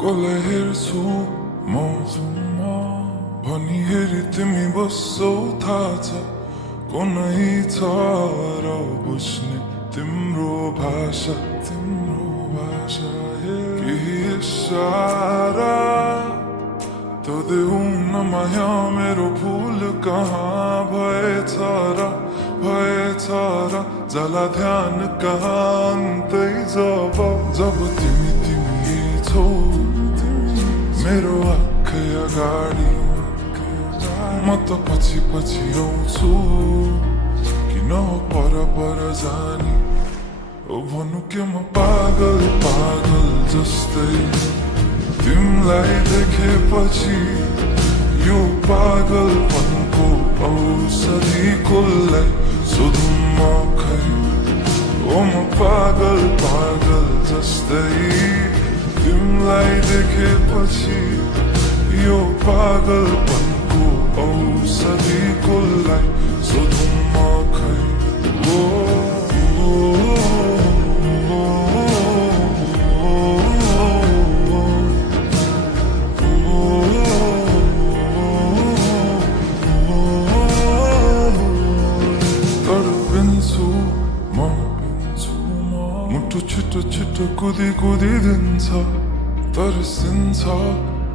कसलाई हेर्छु म भनी हेरी तिमी बस्छौ थाहा छ को नै छ र बुझ्ने तिम्रो भाषा केही इशारा त देऊ न माया मेरो फुल कहाँ भएछ र जाला ध्यान कहाँ अन्तै जब तिमी छौ मेरो आँखै अगाडि म त पछि आउँछु किन पर जाने ओ भन्नु के म पागल जस्तै तिमीलाई देखेपछि यो पागलपनको औषधि कसलाई सोधौँ म खै ओ म पागल जस्तै तिमीलाई देखेपछि यो पागलपनको औषधि कसलाई सोधौँ म खै मुटु छिटो कुदिन्छ तर्सिन्छ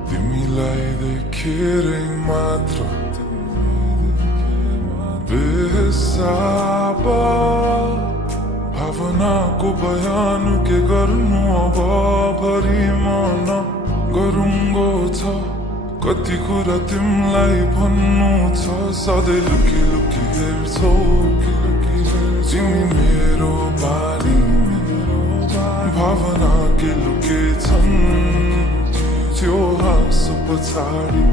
तिमीलाई देखेरै मात्र बेसाब भावनाको बयान के गर्नु अब भरि मन गरुङ्गो छ कति कुरा तिमीलाई भन्नु छ सधैँ लुकी हेर्छौ तिमी मेरो बानी भावना के लुकेछन् त्यो हाँसो पछाडि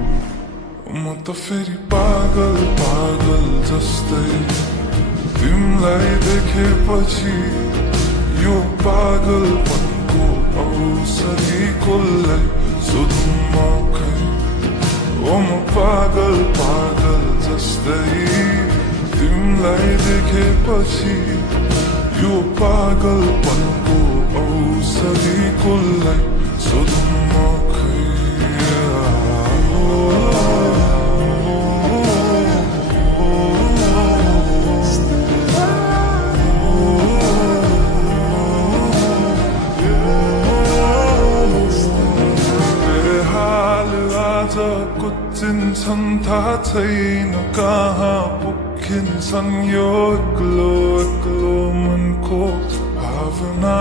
म त फेरि पागल जस्तै तिमीलाई देखेपछि यो पागलपनको औषधि कसलाई सोधौँ म खै ओ म पागल जस्तै तिमीलाई देखेपछि यो पागलपनको औषधि कसलाई सोधौँ म खै आज कुचिन्छन् थाहा छैन कहाँ पुगिन्छन् यो एक्लो मनको भावना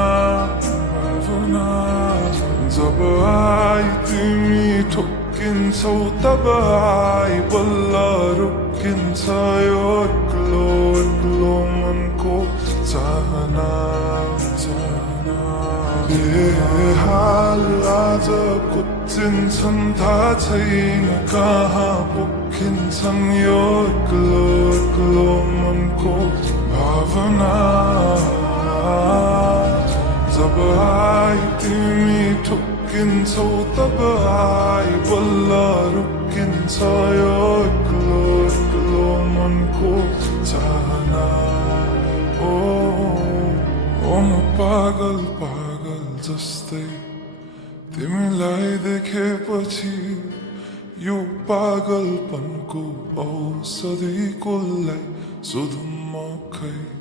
जब आई तिमी ठोकिन्छौ तब आई बल्ल रोकिन्छ यो एक्लो मनको चाहना हाल आज कुचिन्छन् थाहा छैन कहाँ पुगिन्छन् यो एक्लो मनको भावना जब आई तिमी ठोकिन्छौ तब आई बल्ल रोकिन्छ यो एक्लो मनको चाहना ओ म पागल जस्तै तिमीलाई देखेपछि यो पागलपनको औषधि कसलाई सोधौँ म खै